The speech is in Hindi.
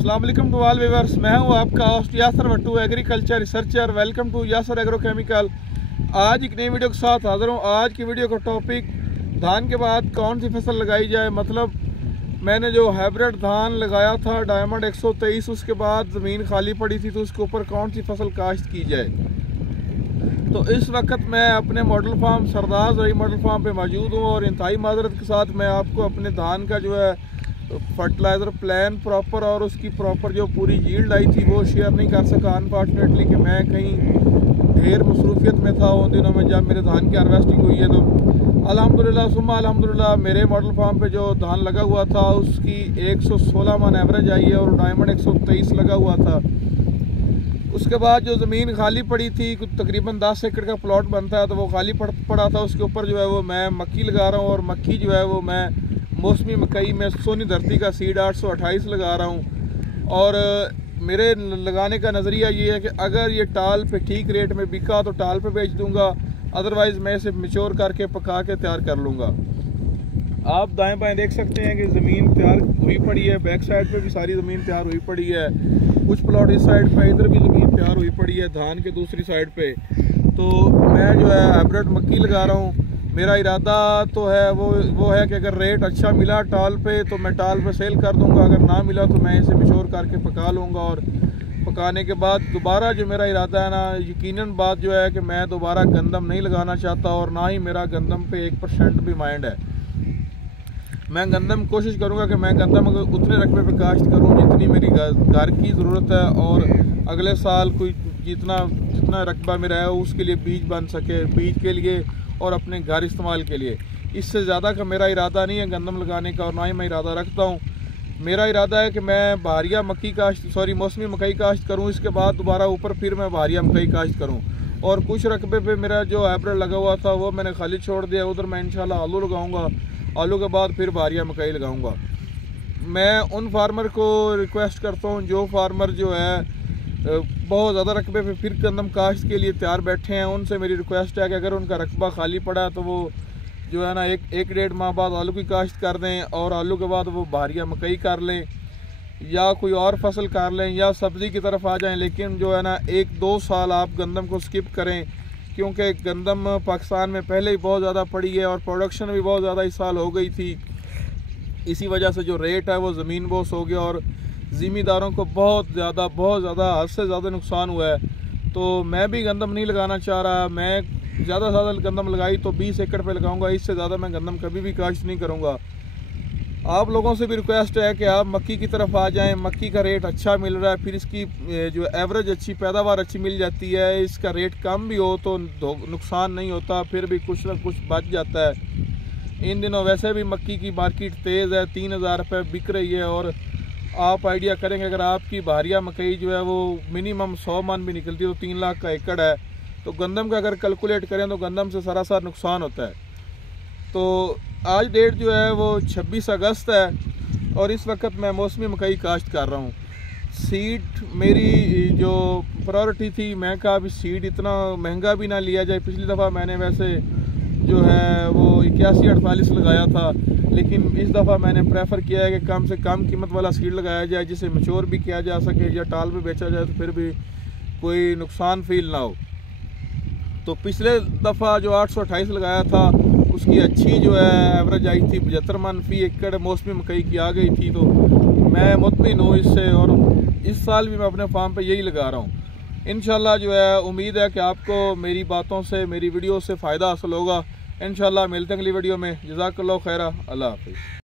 अस्सलाम वालेकुम टू ऑल व्यूअर्स। मैं हूं आपका host Yasir Bhattu, agriculture researcher. Welcome to Yasir agrochemical. आज एक नई वीडियो के साथ हाजिर हूं। आज की वीडियो का टॉपिक धान के बाद कौन सी फसल लगाई जाए। मतलब मैंने जो हाइब्रिड धान लगाया था डायमंड 123, उसके बाद ज़मीन खाली पड़ी थी तो उसके ऊपर कौन सी फसल काश्त की जाए। तो इस वक्त मैं अपने मॉडल फार्म सरदार ज़रूरी मॉडल फार्म पे मौजूद हूँ और इंतहाई माजरत के साथ मैं आपको अपने धान का जो है फर्टिलाइज़र प्लान प्रॉपर और उसकी प्रॉपर जो पूरी यील्ड आई थी वो शेयर नहीं कर सका अनफॉर्चुनेटली, कि मैं कहीं ढेर मसरूफियत में था उन दिनों में जब मेरे धान की हार्वेस्टिंग हुई है। तो अल्हम्दुलिल्लाह सुम्मा अल्हम्दुलिल्लाह मेरे मॉडल फार्म पे जो धान लगा हुआ था उसकी 116 मन एवरेज आई है और डायमंड 123 लगा हुआ था। उसके बाद जो ज़मीन खाली पड़ी थी, कुछ तकरीबन 10 एकड़ का प्लॉट बनता है, तो वो खाली पड़ा था। उसके ऊपर जो है वो मैं मक्की लगा रहा हूँ और मक्की जो है वो मैं मौसमी मकई में सोनी धरती का सीड 828 लगा रहा हूँ। और मेरे लगाने का नज़रिया ये है कि अगर ये टाल पे ठीक रेट में बिका तो टाल पे बेच दूंगा, अदरवाइज़ मैं इसे मिच्योर करके पका के तैयार कर लूँगा। आप दाएं बाएं देख सकते हैं कि ज़मीन तैयार हुई पड़ी है, बैक साइड पे भी सारी ज़मीन तैयार हुई पड़ी है, कुछ प्लॉट इस साइड पे, इधर भी ज़मीन तैयार हुई पड़ी है धान के दूसरी साइड पे। तो मैं जो है हाइब्रिड मक्की लगा रहा हूँ। मेरा इरादा तो है वो है कि अगर रेट अच्छा मिला टाल पे तो मैं टाल पे सेल कर दूंगा, अगर ना मिला तो मैं इसे मिच्योर करके पका लूँगा। और पकाने के बाद दोबारा जो मेरा इरादा है ना, यकीनन बात जो है कि मैं दोबारा गंदम नहीं लगाना चाहता और ना ही मेरा गंदम पे 1% भी माइंड है। मैं गंदम कोशिश करूंगा कि मैं गंदम उतने रकबे पे काश्त करूं जितनी मेरी घर की ज़रूरत है और अगले साल कोई जितना रकबा मेरा है उसके लिए बीज बन सके, बीज के लिए और अपने घर इस्तेमाल के लिए। इससे ज़्यादा का मेरा इरादा नहीं है गंदम लगाने का और ना ही मैं इरादा रखता हूँ। मेरा इरादा है कि मैं बहारिया मौसमी मकई काश्त करूँ, इसके बाद दोबारा ऊपर फिर मैं बहारिया मकई काश्त करूँ। और कुछ रकबे पे मेरा जो हाइब्रिड लगा हुआ था वो मैंने खाली छोड़ दिया, उधर मैं इंशाल्लाह आलू लगाऊंगा, आलू के बाद फिर बहारिया मकई लगाऊंगा। मैं उन फार्मर को रिक्वेस्ट करता हूँ जो फार्मर जो है बहुत ज़्यादा रकबे पे फिर गंदम काश्त के लिए तैयार बैठे हैं, उनसे मेरी रिक्वेस्ट है कि अगर उनका रकबा खाली पड़ा है तो वो जो है ना एक डेढ़ माह बाद आलू की काश्त कर दें और आलू के बाद वो बहारिया मकई कर लें या कोई और फसल कर लें या सब्ज़ी की तरफ आ जाएं। लेकिन जो है ना 1-2 साल आप गंदम को स्किप करें, क्योंकि गंदम पाकिस्तान में पहले ही बहुत ज़्यादा पड़ी है और प्रोडक्शन भी बहुत ज़्यादा इस साल हो गई थी। इसी वजह से जो रेट है वो ज़मीन बोस हो गया और ज़िम्मेदारों को बहुत ज़्यादा हद से ज़्यादा नुकसान हुआ है। तो मैं भी गंदम नहीं लगाना चाह रहा। मैं ज़्यादा से ज़्यादा गंदम लगाई तो 20 एकड़ पे लगाऊंगा, इससे ज़्यादा मैं गंदम कभी भी काश्त नहीं करूँगा। आप लोगों से भी रिक्वेस्ट है कि आप मक्की की तरफ आ जाएं। मक्की का रेट अच्छा मिल रहा है, फिर इसकी जो एवरेज अच्छी पैदावार अच्छी मिल जाती है, इसका रेट कम भी हो तो नुकसान नहीं होता, फिर भी कुछ ना कुछ बच जाता है। इन दिनों वैसे भी मक्की की मार्केट तेज़ है, 3000 रुपये बिक रही है और आप आइडिया करेंगे अगर आपकी बहारिया मकई जो है वो मिनिमम 100 मन भी निकलती है तो 3 लाख का एकड़ है। तो गंदम का अगर कैलकुलेट करें तो गंदम से सरासर नुकसान होता है। तो आज डेट जो है वो 26 अगस्त है और इस वक्त मैं मौसमी मकई काश्त कर रहा हूँ। सीड मेरी जो प्रायोरिटी थी, मैं कहा अभी सीड इतना महंगा भी ना लिया जाए। पिछली दफ़ा मैंने वैसे जो है वो 81-48 लगाया था, लेकिन इस दफ़ा मैंने प्रेफर किया है कि कम से कम कीमत वाला सीड लगाया जाए जिसे मैच्योर भी किया जा सके या टाल पे बेचा जाए तो फिर भी कोई नुकसान फील ना हो। तो पिछले दफ़ा जो 828 लगाया था उसकी अच्छी जो है एवरेज आई थी, 75 मन फी एकड़ मौसमी मकई की आ गई थी। तो मैं मुतमिन हूँ इससे और इस साल भी मैं अपने फार्म पे यही लगा रहा हूँ। इंशाल्लाह जो है उम्मीद है कि आपको मेरी बातों से, मेरी वीडियो से फ़ायदा हासिल होगा। इंशाल्लाह मिलते हैं अगली वीडियो में। जज़ाकल्लाहु खैरा। अल्लाह हाफ़िज़।